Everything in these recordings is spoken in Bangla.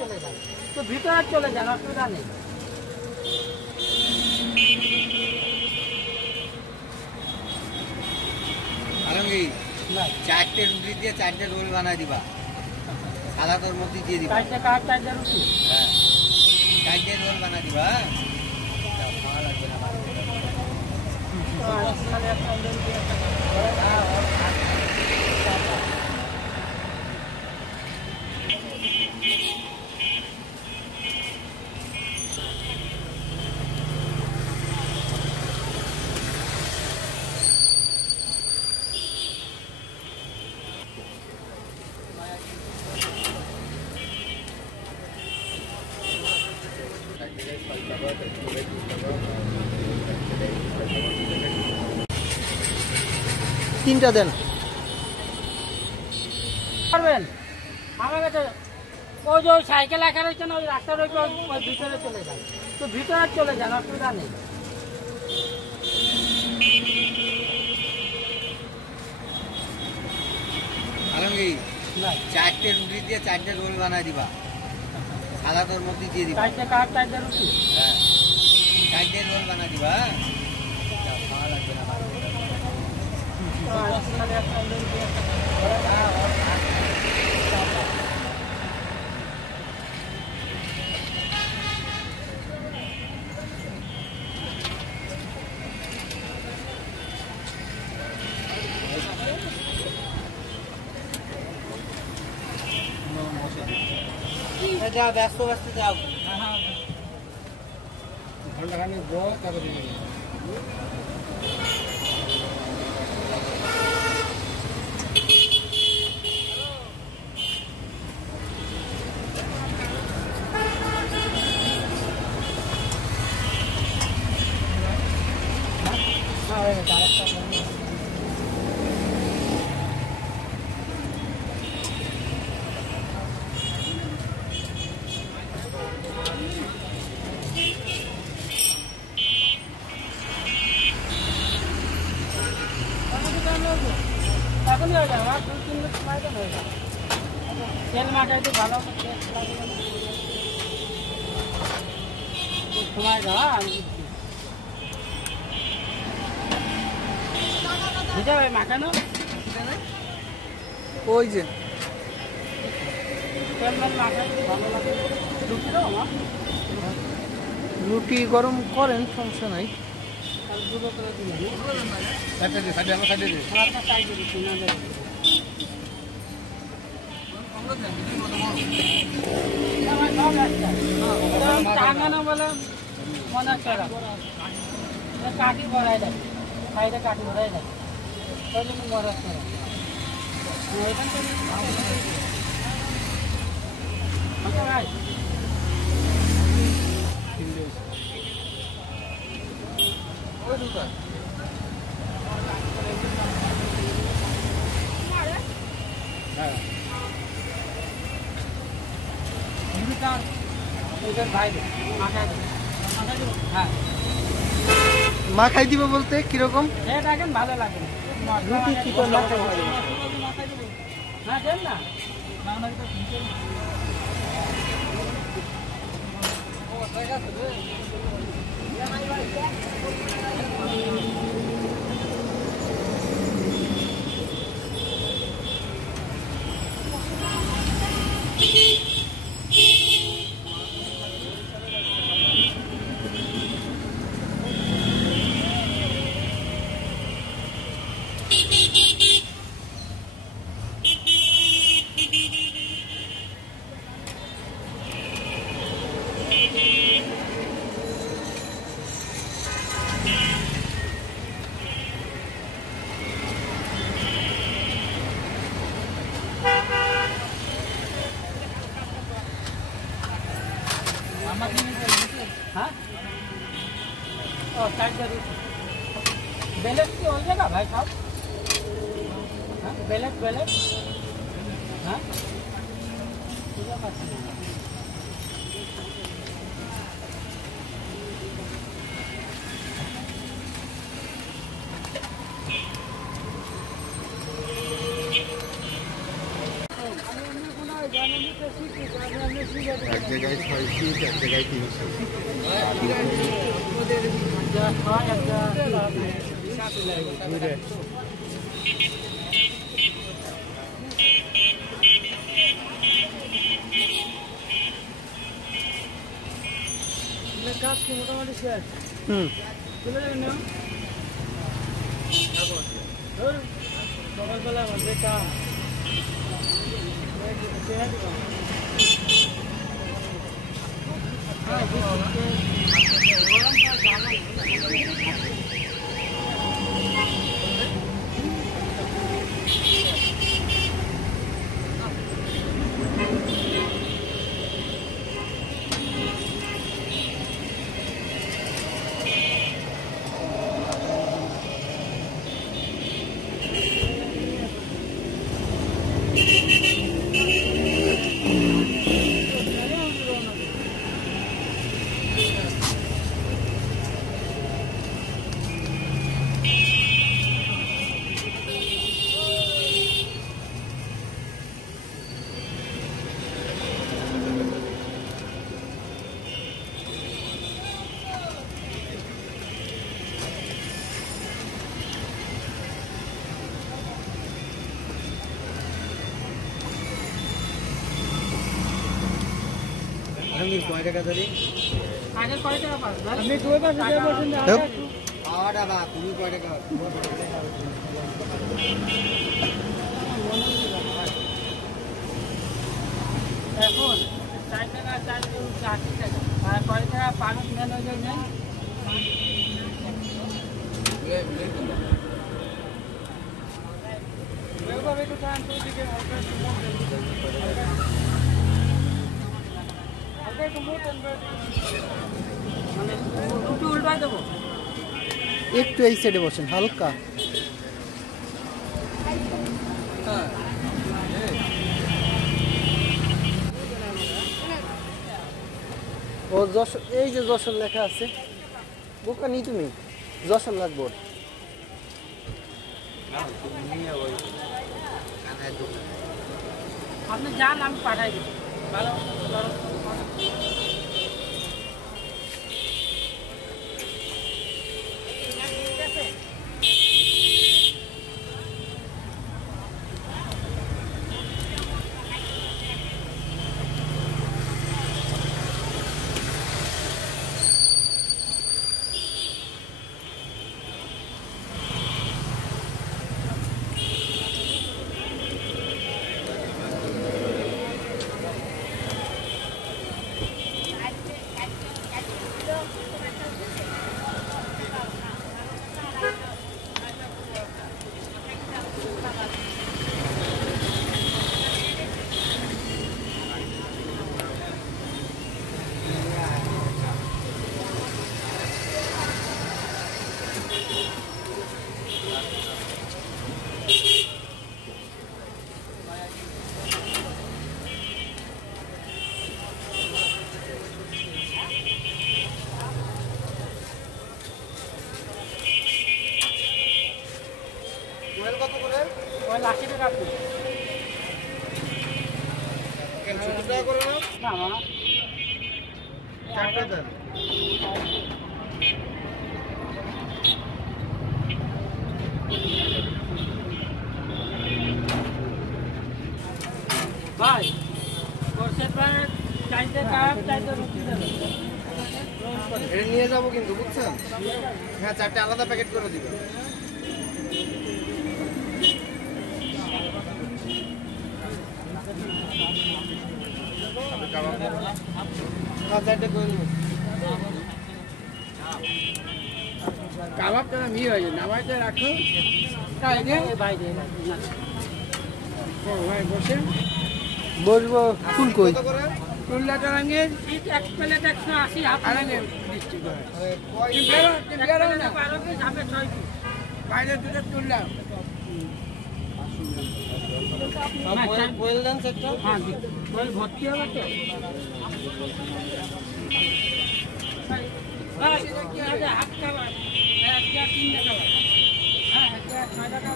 চলে যান, তো ভিতরে চলে যান, অসুবিধা নেই। আলমগীর, 4টে রুটি দিয়ে 4টে রোল বানাই দিবা, সাদা তোর মধ্যে দিয়ে দিবা। 4টে কাঠ, 4টে রুটি, হ্যাঁ 4টে রোল বানাই দিবা। ভালো লাগবে না তিনটা দেন পারবেন। আমার কাছে ওই যে ওই সাইকেল রাখা রয়েছে না, ওই রাস্তার ওই ভিতরে চলে যান, তো ভিতরে চলে যান, অসুবিধা নেই। আলমগীর, 4টে রুটি দিয়ে 4টে রোল বানাই দিবা, সাদা তোর মধ্যে দিয়ে দিবা। 4টে কাঠ, 4টে রুটি, হ্যাঁ 4টে রোল বানাই দিবা। ভালো লাগবে না যাও, ব্যস্ত ব্যস্ত যাও। ঘন্টাখানি বস, তারপরে এখনই হয়ে যাবে, আর 2-3 মিনিট সময় দেন, হয়ে যাবে। তেল মাখাইতে ভালো সময় দাও, আমি বুঝতে হবে মাখানো। ওই যে তেল মাখাইতে ভালো লাগে। রুটি দাও আমার, রুটি গরম করেন, সমস্যা নাই। আর দুটো করে দিন, সাইডে আমার সাইডে দে। আপনার সাইডে রুটি না দেয় টাঙানো বলে মনে করা কাঠি ভরাই দেয়, সাইডে কাঠি ভরাই দেয়, ওই জন্য মনে করা। এখান থেকে ওই দুটো মাখাই দিব বলতে কিরকম? দেখেন ভালো লাগে রুটি কি করে মাখাই দিব? হ্যাঁ দেন না, हाँ और साइड जरूर बैलेंस की हो जाएगा भाई साहब। हाँ बैलेंस बैलेंस हाँ এক জায়গায় 6 ফিট, এক জায়গায় 300। কাজ কি মোটামুটি শেষ। চলে যাবেন না সকালবেলা আমাদের কাম কয় টাকা ধরি আগে কয় টাকা পাস আপনি কয় পাস খাওয়াটা বা তুমি কয় টাকা এখন 4 টাকা 4 টাকা আর কয় টাকা পানি নেন ওই জন্য ওইভাবে তো খান তো দিকে উল্টাই দেবো একটু এই সাইডে বসেন হালকা। ও যশোর, এই যে যশোর লেখা আছে, বোকা নি তুমি, যশোর লাগবো। আপনি যান আমি পাঠাই দেবো ভালো কত করে ওই লাখি টাকা আপনি ছোট টাকা করে না না মামা 4টা দেন ভাই কোর্সের পর 4 কাপ 4 রুটি দেবেন এটা নিয়ে যাবো কিন্তু বুঝছেন হ্যাঁ 4টা আলাদা প্যাকেট করে দিবেন কাবাবটা মি হয়ে যায় নামাইতে রাখো তাই দে ভাই দে ভাই বসে বসবো ফুল কই টুল্লা টাঙ্গে এক প্লেট 180 হাফ আলানে ডিস্ট্রিক্ট করে বেরো না পারো কি যাবে 6 কি বাইরে দুটো টুল্লা বয়েল দেন সেটটা হ্যাঁ বল ভর্তি হবে তো ভাই কি আছে হাত খাবার একটা 3 টাকা হ্যাঁ একটা 6 টাকা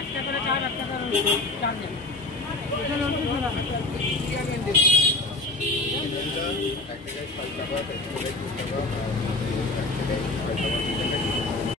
একটা করে চার একটা করে চার দেন এক জায়গায় 6 টাকা, এক জায়গায় 2 টাকা।